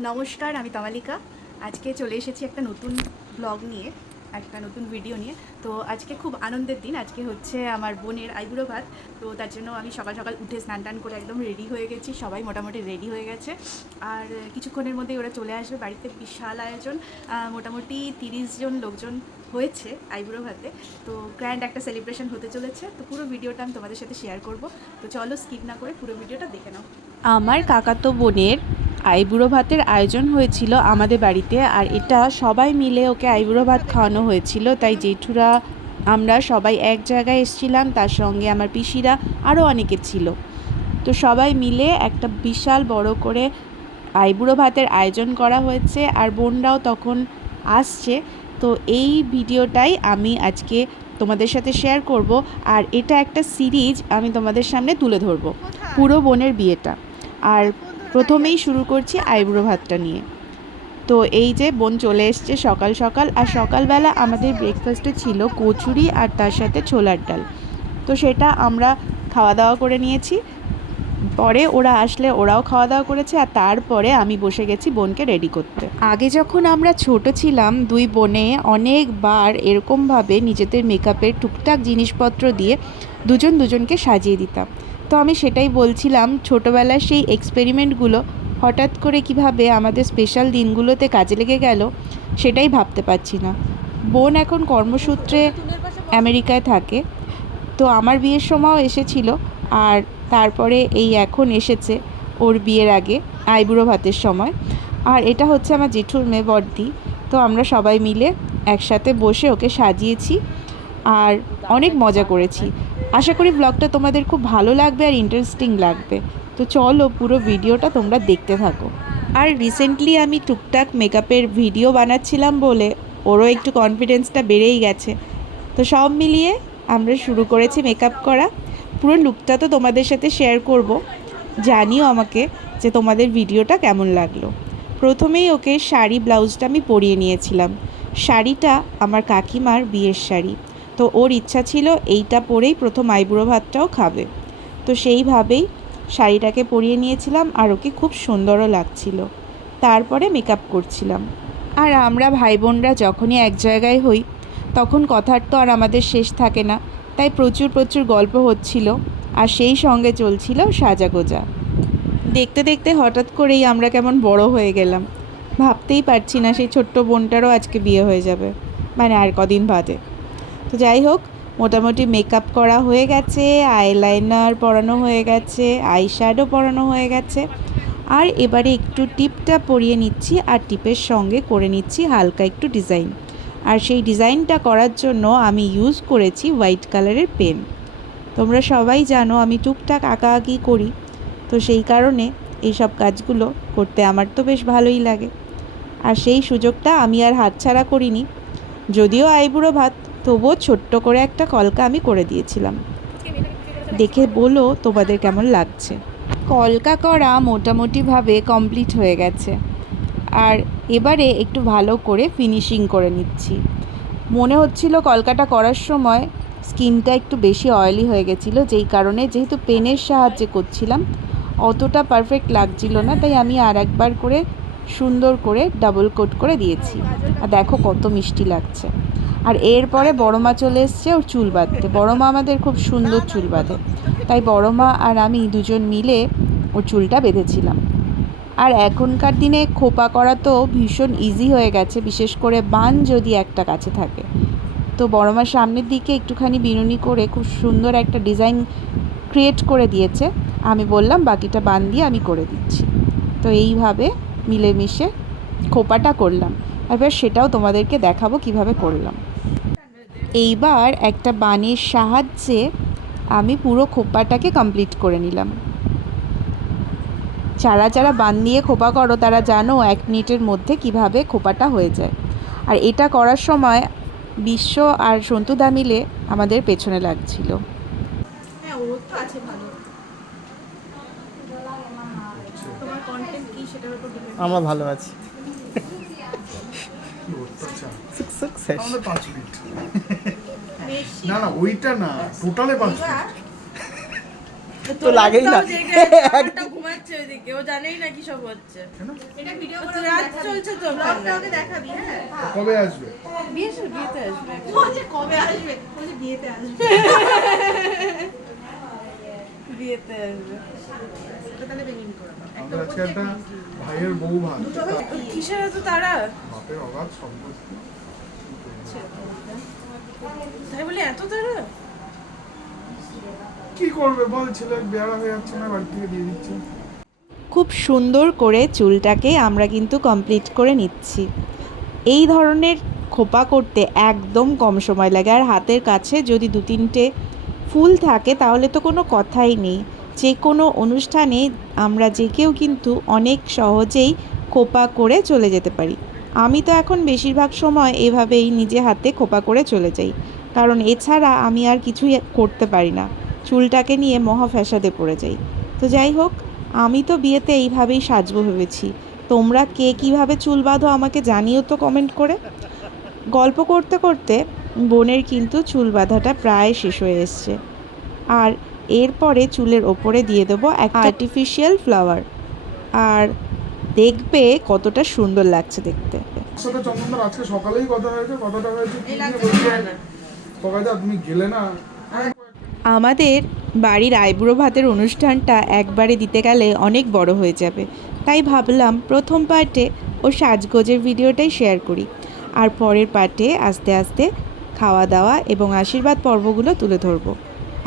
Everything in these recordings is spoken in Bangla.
নমস্কার, আমি তমালিকা। আজকে চলে এসেছি একটা নতুন ব্লগ নিয়ে, একটা নতুন ভিডিও নিয়ে। তো আজকে খুব আনন্দের দিন। আজকে হচ্ছে আমার বোনের আইবুড়ো ভাত। তো তার জন্য আমি সকাল সকাল উঠে স্নান টান করে একদম রেডি হয়ে গেছি। সবাই মোটামুটি রেডি হয়ে গেছে, আর কিছুক্ষণের মধ্যেই ওরা চলে আসবে। বাড়িতে বিশাল আয়োজন, মোটামুটি 30 জন লোকজন হয়েছে আইবুড়ো ভাতে। তো গ্র্যান্ড একটা সেলিব্রেশন হতে চলেছে। তো পুরো ভিডিওটা আমি তোমাদের সাথে শেয়ার করব। তো চলো স্কিপ না করে পুরো ভিডিওটা দেখে নাও। আমার কাকাতো বোনের আইবুড়ো ভাতের আয়োজন হয়েছিল আমাদের বাড়িতে, আর এটা সবাই মিলে ওকে আইবুড়ো ভাত খাওয়ানো হয়েছিল। তাই জেঠুরা আমরা সবাই এক জায়গায় এসেছিলাম, তার সঙ্গে আমার পিসিরা আরও অনেকে ছিল। তো সবাই মিলে একটা বিশাল বড় করে আইবুড়ো ভাতের আয়োজন করা হয়েছে, আর বোনরাও তখন আসছে। তো এই ভিডিওটাই আমি আজকে তোমাদের সাথে শেয়ার করব, আর এটা একটা সিরিজ আমি তোমাদের সামনে তুলে ধরবো, পুরো বোনের বিয়েটা। আর প্রথমেই শুরু করছি আইবুড়ো ভাতটা নিয়ে। তো এই যে বোন চলে এসছে সকাল সকাল, আর সকালবেলা আমাদের ব্রেকফাস্টে ছিল কচুরি আর তার সাথে ছোলার ডাল। তো সেটা আমরা খাওয়া দাওয়া করে নিয়েছি। পরে ওরা আসলে ওরাও খাওয়া দাওয়া করেছে, আর তারপরে আমি বসে গেছি বোনকে রেডি করতে। আগে যখন আমরা ছোট ছিলাম, দুই বোনে অনেকবার এরকমভাবে নিজেদের মেকআপের টুকটাক জিনিসপত্র দিয়ে দুজন দুজনকে সাজিয়ে দিতাম। তো আমি সেটাই বলছিলাম, ছোটোবেলার সেই এক্সপেরিমেন্টগুলো হঠাৎ করে কিভাবে আমাদের স্পেশাল দিনগুলোতে কাজে লেগে গেল সেটাই ভাবতে পারছি না। বোন এখন কর্মসূত্রে আমেরিকায় থাকে। তো আমার বিয়ের সময়ও এসেছিল, আর তারপরে এই এখন এসেছে ওর বিয়ের আগে আইবুড়ো ভাতের সময়। আর এটা হচ্ছে আমার জেঠুর মেয়ে বড়দি। তো আমরা সবাই মিলে একসাথে বসে ওকে সাজিয়েছি আর অনেক মজা করেছি। আশা করি ব্লগটা তোমাদের খুব ভালো লাগবে আর ইন্টারেস্টিং লাগবে। তো চলো পুরো ভিডিওটা তোমরা দেখতে থাকো। আর রিসেন্টলি আমি টুকটাক মেকআপের ভিডিও বানাচ্ছিলাম বলে ওরও একটু কনফিডেন্সটা বেড়েই গেছে। তো সব মিলিয়ে আমরা শুরু করেছি মেকআপ করা। পুরো লুকটা তো তোমাদের সাথে শেয়ার করব, জানিও আমাকে যে তোমাদের ভিডিওটা কেমন লাগলো। প্রথমেই ওকে শাড়ি ব্লাউজটা আমি পরিয়ে নিয়েছিলাম। শাড়িটা আমার কাকিমার বিয়ের শাড়ি। তো ওর ইচ্ছা ছিল এইটা পরেই প্রথম আইবুড়ো ভাতটাও খাবে। তো সেইভাবেই শাড়িটাকে পরিয়ে নিয়েছিলাম, আর ওকে খুব সুন্দরও লাগছিল। তারপরে মেকআপ করছিলাম। আর আমরা ভাই বোনরা যখনই এক জায়গায় হই তখন কথার তো আর আমাদের শেষ থাকে না। তাই প্রচুর প্রচুর গল্প হচ্ছিল, আর সেই সঙ্গে চলছিল সাজাগোজা। দেখতে দেখতে হঠাৎ করেই আমরা কেমন বড় হয়ে গেলাম। ভাবতেই পারছি না সেই ছোট্ট বোনটারও আজকে বিয়ে হয়ে যাবে, মানে আর কদিন বাদে। তো যাই হোক, মোটামুটি মেকআপ করা হয়ে গেছে, আইলাইনার পরানো হয়ে গেছে, আই শ্যাডো পরানো হয়ে গেছে। আর এবারে একটু টিপটা পরিয়ে নিচ্ছি, আর টিপের সঙ্গে করে নিচ্ছি হালকা একটু ডিজাইন। আর সেই ডিজাইনটা করার জন্য আমি ইউজ করেছি হোয়াইট কালারের পেন। তোমরা সবাই জানো আমি টুকটাক আঁকাআঁকি করি, তো সেই কারণে এইসব কাজগুলো করতে আমার তো বেশ ভালোই লাগে। আর সেই সুযোগটা আমি আর হাতছাড়া করিনি। যদিও আইবুড়ো ভাত, তবুও ছোট্ট করে একটা কলকা আমি করে দিয়েছিলাম। দেখে বলো তোমাদের কেমন লাগছে। কলকা করা মোটামুটিভাবে কমপ্লিট হয়ে গেছে, আর এবারে একটু ভালো করে ফিনিশিং করে নিচ্ছি। মনে হচ্ছিল কলকাটা করার সময় স্কিনটা একটু বেশি অয়েলি হয়ে গেছিলো, যেই কারণে যেহেতু পেনের সাহায্যে করছিলাম অতটা পারফেক্ট লাগছিল না। তাই আমি আর একবার করে সুন্দর করে ডাবল কোট করে দিয়েছি। আর দেখো কত মিষ্টি লাগছে। আর এরপরে বড় মা চলে এসছে ওর চুল বাঁধতে। বড় মা আমাদের খুব সুন্দর চুল বাঁধে, তাই বড় মা আর আমি দুজন মিলে ওর চুলটা বেঁধেছিলাম। আর এখনকার দিনে খোপা করা তো ভীষণ ইজি হয়ে গেছে, বিশেষ করে বান যদি একটা কাছে থাকে। তো বড় মার সামনের দিকে একটুখানি বিনুনি করে খুব সুন্দর একটা ডিজাইন ক্রিয়েট করে দিয়েছে। আমি বললাম বাকিটা বান দিয়ে আমি করে দিচ্ছি। তো এইভাবে মিলেমিশে খোপাটা করলাম। এবার সেটাও তোমাদেরকে দেখাবো কিভাবে করলাম। এইবার একটা বানের সাহায্যে আমি পুরো খোপাটাকে কমপ্লিট করে নিলাম। যারা যারা বান দিয়ে খোপা করো তারা জানো 1 মিনিটের মধ্যে কিভাবে খোপাটা হয়ে যায়। আর এটা করার সময় বিশ্ব আর সন্তুদা মিলে আমাদের পেছনে লাগছিল। হ্যাঁ, ও তো আছে ভালো। তোমার কন্টেন্ট কি সেটার উপর ডিপেন্ড। আমরা ভালো আছি। আমাদের 5 মিনিট। না না ওইটা না, টোটালে 5 মিনিট। তো লাগেই না। দেখছে ওইদিকে, ও জানেই না কি সব হচ্ছে। কেন? এটা ভিডিও তো করে রাত চলছে তো ব্লগটা ওকে দেখাবি। হ্যাঁ কবে আসবে? বিয়েতে আসবে। ও যে কবে আসবে, ও যে বিয়েতে আসবে। বিয়েতে আসবে। ওটা তাহলে বেগিন করে দাও। আমাদের আজকে একটা ভাইয়ের বউ ভাত, কিসের এত তারা? বাপের অগাধ সম্পত্তি। তাই বলে এত তারা? কি করবে বল, ছেলে বেয়ারা হয়ে যাচ্ছে না, বাড়ি থেকে দিয়ে দিচ্ছে। খুব সুন্দর করে চুলটাকে আমরা কিন্তু কমপ্লিট করে নিচ্ছি। এই ধরনের খোপা করতে একদম কম সময় লাগে, আর হাতের কাছে যদি 2-3টে ফুল থাকে তাহলে তো কোনো কথাই নেই। যে কোনো অনুষ্ঠানে আমরা যে কেউ কিন্তু অনেক সহজেই খোপা করে চলে যেতে পারি। আমি তো এখন বেশিরভাগ সময় এভাবেই নিজে হাতে খোপা করে চলে যাই, কারণ এছাড়া আমি আর কিছুই করতে পারি না, চুলটাকে নিয়ে মহা ফ্যাসাদে পড়ে যাই। তো যাই হোক, আমি তো বিয়েতে এইভাবেই সাজবো ভেবেছি। তোমরা কে কীভাবে চুল বাঁধো আমাকে জানিও তো কমেন্ট করে। গল্প করতে করতে বোনের কিন্তু চুল বাঁধাটা প্রায় শেষ হয়ে এসছে, আর এরপরে চুলের ওপরে দিয়ে দেবো একটা আর্টিফিশিয়াল ফ্লাওয়ার, আর দেখবে কতটা সুন্দর লাগছে দেখতে। সাথে চন্দনদার আজকে সকালেই কথা হয়েছে, কথাটা হয়েছে কি যে বলছে, ককাইদা তুমি গেলে না। আমাদের বাড়ির আইবুড়ো ভাতের অনুষ্ঠানটা একবারে দিতে গেলে অনেক বড় হয়ে যাবে, তাই ভাবলাম প্রথম পার্টে ও সাজগোজের ভিডিওটাই শেয়ার করি, আর পরের পার্টে আস্তে আস্তে খাওয়া দাওয়া এবং আশীর্বাদ পর্বগুলো তুলে ধরবো।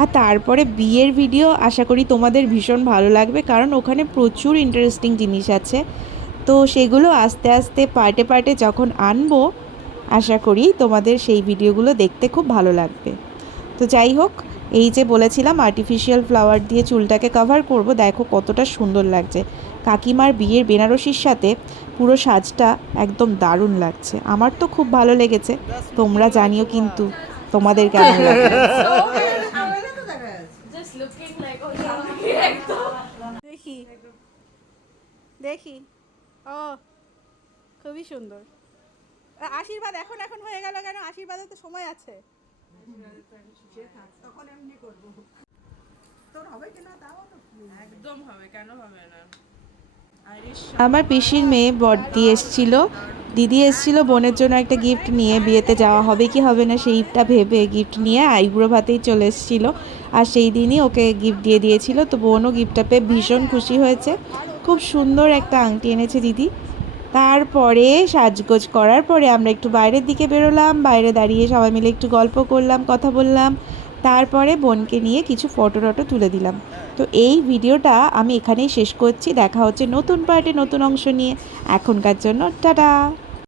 আর তারপরে বিয়ের ভিডিও আশা করি তোমাদের ভীষণ ভালো লাগবে, কারণ ওখানে প্রচুর ইন্টারেস্টিং জিনিস আছে। তো সেগুলো আস্তে আস্তে পার্টে পার্টে যখন আনবো, আশা করি তোমাদের সেই ভিডিওগুলো দেখতে খুব ভালো লাগবে। তো যাই হোক, এই যে বলেছিলাম আর্টিফিশিয়াল ফ্লাওয়ার দিয়ে চুলটাকে কভার করব, দেখো কতটা সুন্দর লাগছে। কাকিমার বিয়ের বেনারসির সাথে পুরো সাজটা একদম দারুণ লাগছে, আমার তো খুব ভালো লেগেছে। তোমরা জানিও কিন্তু তোমাদের কেমন লাগে। দেখি দেখি, ও খুবই সুন্দর। আশীর্বাদ এখন এখন হয়ে গেল কেন? আশীর্বাদের তো সময় আছে। তখন এমনি করবো। তোর হবে কিনা তাও তো একদম হবে, কেন হবে না? আমার পিসির মেয়ে বড়দি এসছিল, দিদি এসছিল বোনের জন্য একটা গিফট নিয়ে। বিয়েতে যাওয়া হবে কি হবে না সেইটা ভেবে গিফট নিয়ে আইবুড়ো ভাতেই চলে এসেছিলো, আর সেই দিনই ওকে গিফট দিয়ে দিয়েছিল। তো বোনও গিফটটা পেয়ে ভীষণ খুশি হয়েছে। খুব সুন্দর একটা আংটি এনেছে দিদি। তারপরে সাজগোজ করার পরে আমরা একটু বাইরের দিকে বেরোলাম, বাইরে দাঁড়িয়ে সবাই মিলে একটু গল্প করলাম, কথা বললাম, তারপরে বোনকে নিয়ে কিছু ফটো টটো তুলে দিলাম। তো এই ভিডিওটা আমি এখানেই শেষ করছি, দেখা হচ্ছে নতুন পার্টে নতুন অংশ নিয়ে। এখনকার জন্য টাটা।